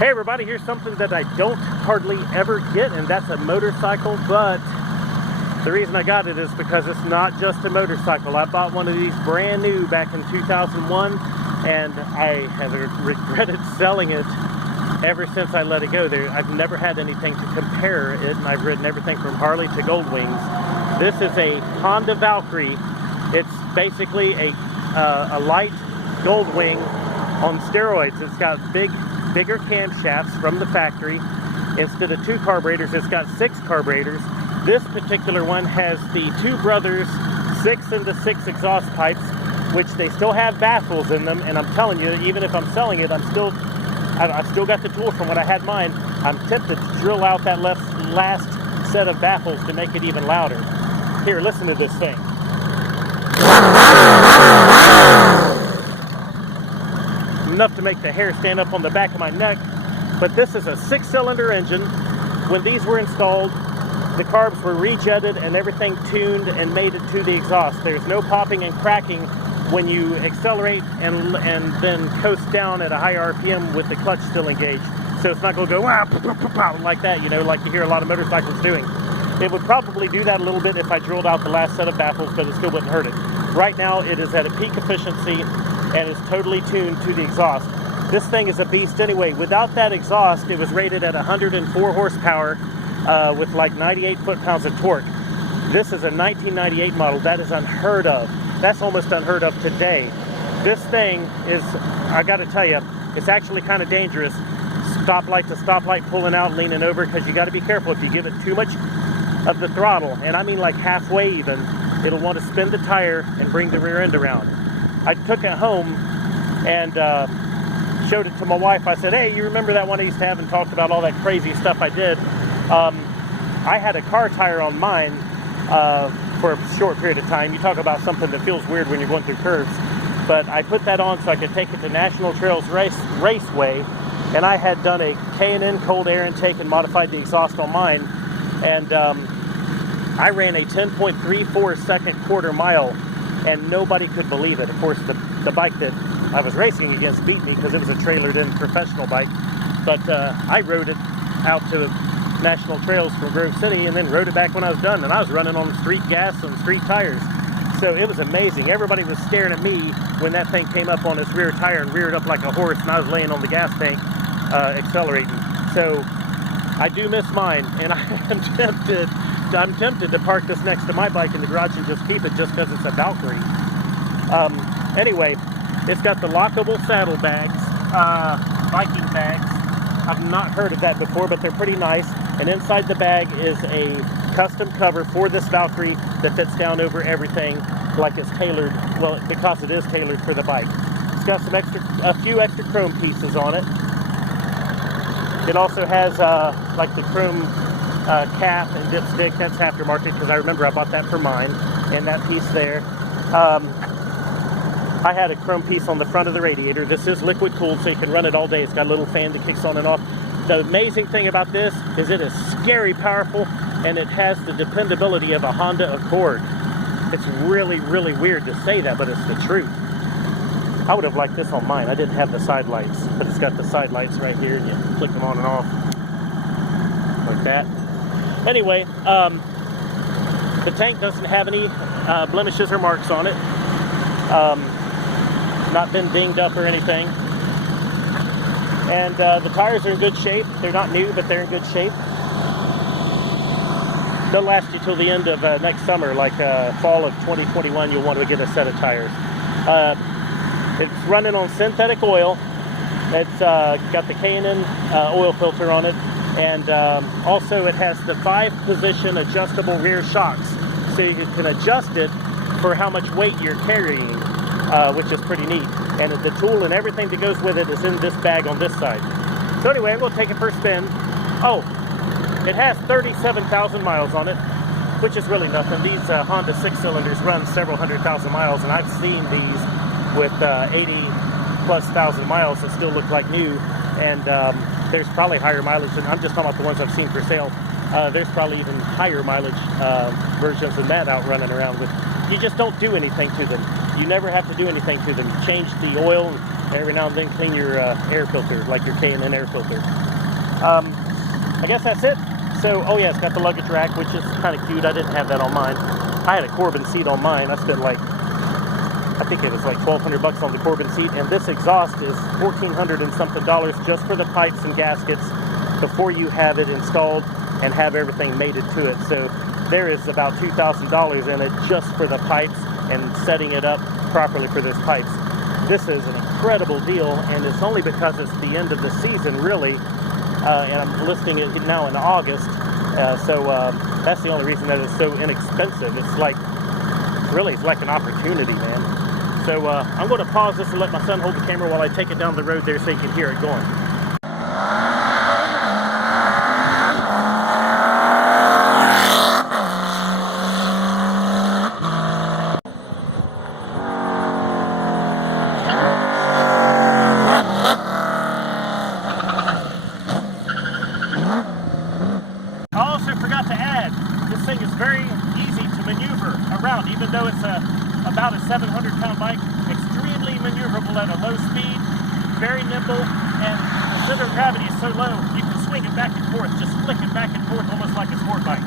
Hey everybody, here's something that I don't hardly ever get, and that's a motorcycle, but the reason I got it is because it's not just a motorcycle. I bought one of these brand new back in 2001, and I have regretted selling it ever since I let it go. I've never had anything to compare it, and I've ridden everything from Harley to Goldwings. This is a Honda Valkyrie. It's basically a light Goldwing on steroids. It's got bigger camshafts from the factory. Instead of 2 carburetors, it's got 6 carburetors. This particular one has the 2 brothers 6-into-6 exhaust pipes, which they still have baffles in them. And I'm telling you, even if I'm selling it, I've still got the tool from when I had mine. I'm tempted to drill out that last set of baffles to make it even louder. Here, listen to this thing. Enough to make the hair stand up on the back of my neck. But this is a 6-cylinder engine. When these were installed, the carbs were rejetted and everything tuned and made it to the exhaust. There's no popping and cracking when you accelerate and then coast down at a high RPM with the clutch still engaged. So it's not going to go like that, you know, like you hear a lot of motorcycles doing. It would probably do that a little bit if I drilled out the last set of baffles, but it still wouldn't hurt it. Right now it is at a peak efficiency and is totally tuned to the exhaust. This thing is a beast anyway. Without that exhaust, it was rated at 104 horsepower with like 98 foot-pounds of torque. This is a 1998 model. That is unheard of. That's almost unheard of today. This thing is, I gotta tell you, it's actually kind of dangerous. Stoplight to stoplight, pulling out, leaning over, because you gotta be careful. If you give it too much of the throttle, and I mean like halfway even, it'll want to spin the tire and bring the rear end around. I took it home and showed it to my wife. I said, hey, you remember that one I used to have, and talked about all that crazy stuff I did. I had a car tire on mine for a short period of time. You talk about something that feels weird when you're going through curves. But I put that on so I could take it to National Trails Raceway, and I had done a K&N cold air intake and modified the exhaust on mine. And I ran a 10.34 second quarter mile, and nobody could believe it. Of course, the bike that I was racing against beat me because it was a trailered-in professional bike. But I rode it out to National Trails from Grove City and then rode it back when I was done. And I was running on street gas and street tires. So it was amazing. Everybody was staring at me when that thing came up on its rear tire and reared up like a horse, and I was laying on the gas tank accelerating. So I do miss mine, and I'm tempted to park this next to my bike in the garage and just keep it just because it's a Valkyrie. Anyway, it's got the lockable saddlebags, Viking bags. I've not heard of that before, but they're pretty nice. And inside the bag is a custom cover for this Valkyrie that fits down over everything like it's tailored, well, because it is tailored for the bike. It's got a few extra chrome pieces on it. It also has like the chrome cap and dipstick. That's aftermarket because I remember I bought that for mine, and that piece there. I had a chrome piece on the front of the radiator. This is liquid cooled, so you can run it all day. It's got a little fan that kicks on and off. The amazing thing about this is it is scary powerful, and it has the dependability of a Honda Accord. It's really, really weird to say that, but it's the truth. I would have liked this on mine. I didn't have the side lights, but it's got the side lights right here, and you click them on and off like that. Anyway, the tank doesn't have any blemishes or marks on it. Not been dinged up or anything. And the tires are in good shape. They're not new, but they're in good shape. They'll last you till the end of next summer, like fall of 2021, you'll want to get a set of tires. It's running on synthetic oil. It's got the K&N oil filter on it. And also it has the 5-position adjustable rear shocks. So you can adjust it for how much weight you're carrying, which is pretty neat. And the tool and everything that goes with it is in this bag on this side. So anyway, we'll take it for a spin. Oh, it has 37,000 miles on it, which is really nothing. These Honda 6-cylinders run several 100,000 miles, and I've seen these with 80,000+ miles that still look like new. And there's probably higher mileage, and I'm just talking about the ones I've seen for sale. There's probably even higher mileage versions than that out running around with. You just don't do anything to them. You never have to do anything to them. Change the oil, Every now and then clean your air filter, like your K&N air filter. I guess that's it. So, oh yeah, it's got the luggage rack, which is kind of cute. I didn't have that on mine. I had a Corbin seat on mine. I spent like, I think it was like $1,200 on the Corbin seat, and this exhaust is $1,400 and something just for the pipes and gaskets before you have it installed and have everything mated to it. So there is about $2,000 in it just for the pipes and setting it up properly for those pipes. This is an incredible deal, and it's only because it's the end of the season, really, and I'm listing it now in August. So that's the only reason that it's so inexpensive. It's like, really, it's like an opportunity, man. So I'm going to pause this and let my son hold the camera while I take it down the road there so you can hear it going. Very easy to maneuver around, even though it's about a 700-pound bike. Extremely maneuverable at a low speed, very nimble, and the center of gravity is so low you can swing it back and forth, just flick it back and forth almost like a sport bike.